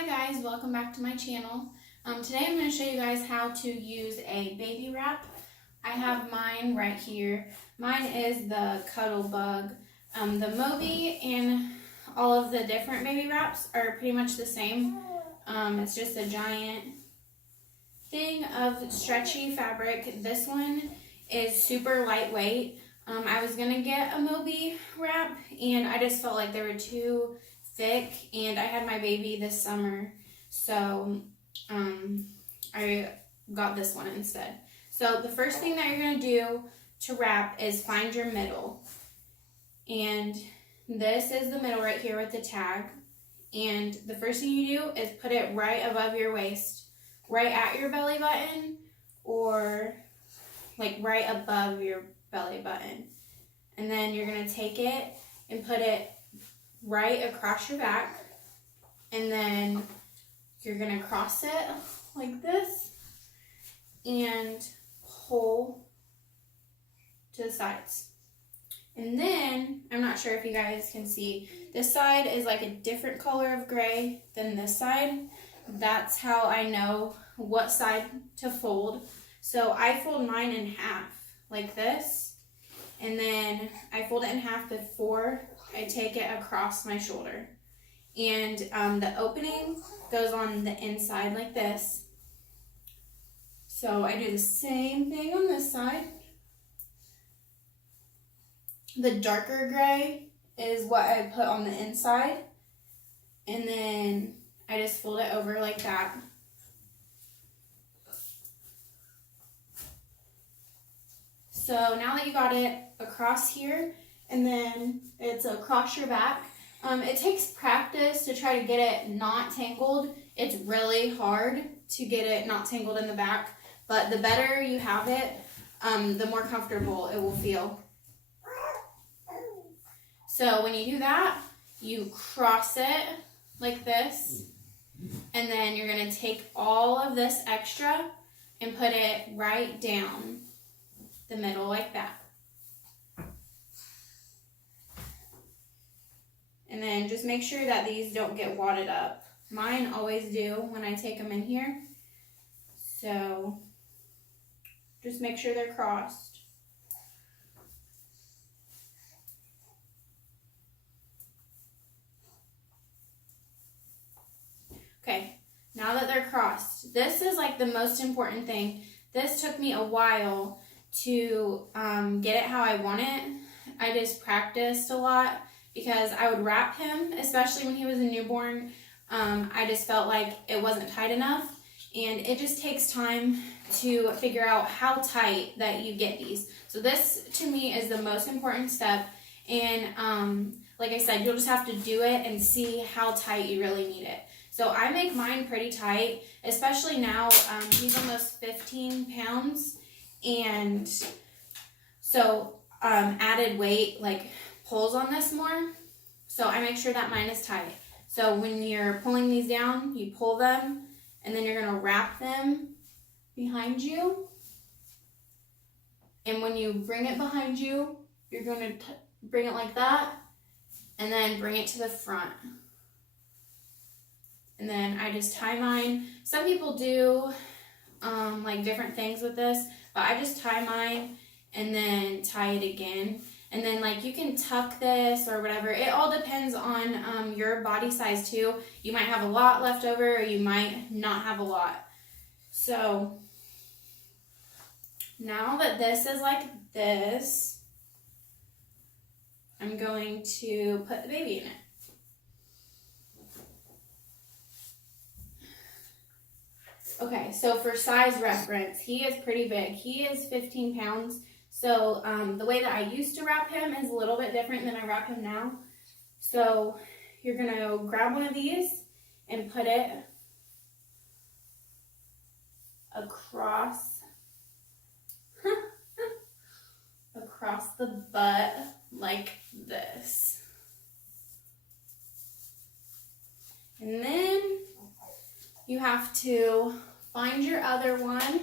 Hi guys, welcome back to my channel. Today I'm going to show you guys how to use a baby wrap. I have mine right here. Mine is the Cuddle Bug. The Moby and all of the different baby wraps are pretty much the same. It's just a giant thing of stretchy fabric. This one is super lightweight. I was going to get a Moby wrap and I just felt like they were too thick, and I had my baby this summer, so I got this one instead. So the first thing that you're going to do to wrap is find your middle, and this is the middle right here with the tag. And the first thing you do is put it right above your waist, right at your belly button, or like right above your belly button. And then you're going to take it and put it right across your back, and then you're going to cross it like this and pull to the sides. And then, I'm not sure if you guys can see, this side is like a different color of gray than this side. That's how I know what side to fold. So I fold mine in half like this, and then I fold it in half before I take it across my shoulder. And the opening goes on the inside like this. So I do the same thing on this side. The darker gray is what I put on the inside. And then I just fold it over like that. So now that you got it across here, and then it's across your back, it takes practice to try to get it not tangled. It's really hard to get it not tangled in the back, but the better you have it, the more comfortable it will feel. So when you do that, you cross it like this, and then you're going to take all of this extra and put it right down the middle like that. And then just make sure that these don't get wadded up. Mine always do when I take them in here. So just make sure they're crossed. Okay, now that they're crossed, this is like the most important thing. This took me a while to get it how I want it. I just practiced a lot, because I would wrap him, especially when he was a newborn. I just felt like it wasn't tight enough, and it just takes time to figure out how tight that you get these. So this, to me, is the most important step, and like I said, you'll just have to do it and see how tight you really need it. So I make mine pretty tight, especially now. He's almost 15 pounds, and so added weight like pulls on this more, so I make sure that mine is tight. So when you're pulling these down, you pull them, and then you're going to wrap them behind you, and when you bring it behind you, you're going to bring it like that, and then bring it to the front. And then I just tie mine. Some people do like different things with this, but I just tie mine and then tie it again. And then like you can tuck this or whatever. It all depends on your body size too. You might have a lot left over, or you might not have a lot. So now that this is like this, I'm going to put the baby in it. Okay, so for size reference, he is pretty big. He is 15 pounds. So the way that I used to wrap him is a little bit different than I wrap him now. So you're going to grab one of these and put it across the butt like this. And then you have to find your other one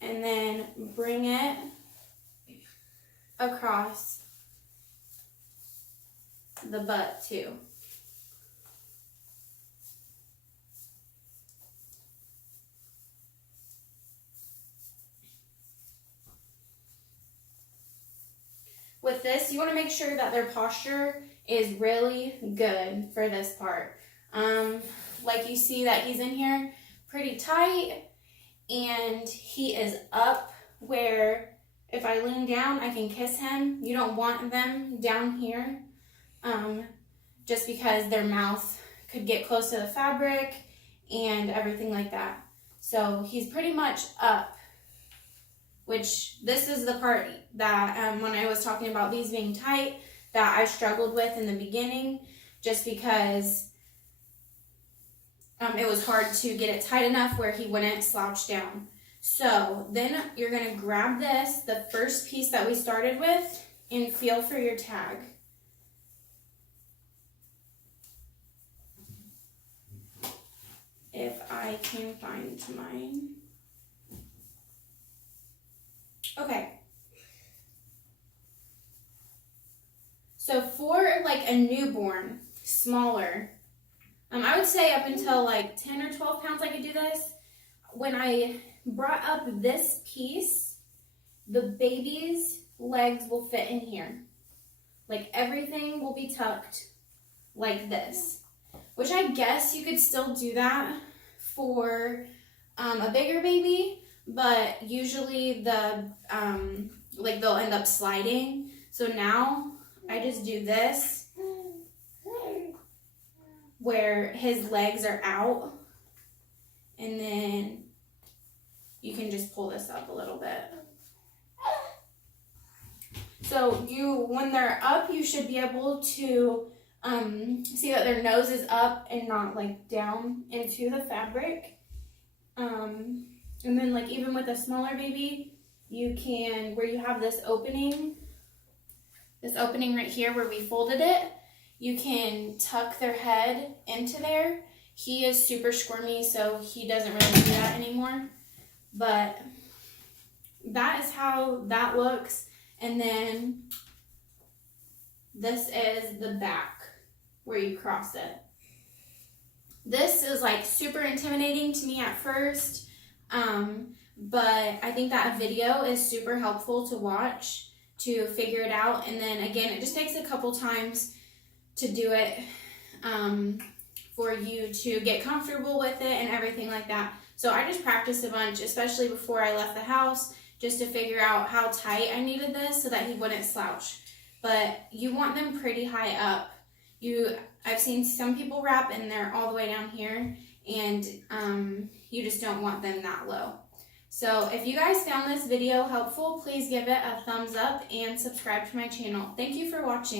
and then bring it across the butt too. this, you want to make sure that their posture is really good for this part. Like you see that he's in here pretty tight, and he is up where if I lean down, I can kiss him. You don't want them down here, just because their mouth could get close to the fabric and everything like that. So he's pretty much up, which this is the part that when I was talking about these being tight, that I struggled with in the beginning, just because it was hard to get it tight enough where he wouldn't slouch down. So then you're going to grab this, the first piece that we started with, and feel for your tag. If I can find mine. Okay. So for like a newborn, smaller, I would say up until like 10 or 12 pounds I could do this. When I brought up this piece, the baby's legs will fit in here. Like everything will be tucked like this, which I guess you could still do that for a bigger baby, but usually the like they'll end up sliding. So now I just do this where his legs are out, and then you can just pull this up a little bit. So when they're up, you should be able to see that their nose is up and not like down into the fabric. And then like even with a smaller baby, you can, where you have this opening right here where we folded it, you can tuck their head into there. He is super squirmy, so he doesn't really do that anymore. But that is how that looks. And then this is the back where you cross it. This is like super intimidating to me at first, but I think that video is super helpful to watch to figure it out. And then again, it just takes a couple times to do it for you to get comfortable with it and everything like that. So I just practiced a bunch, especially before I left the house, just to figure out how tight I needed this so that he wouldn't slouch. But you want them pretty high up. I've seen some people wrap and they're all the way down here, and you just don't want them that low. So if you guys found this video helpful, please give it a thumbs up and subscribe to my channel. Thank you for watching.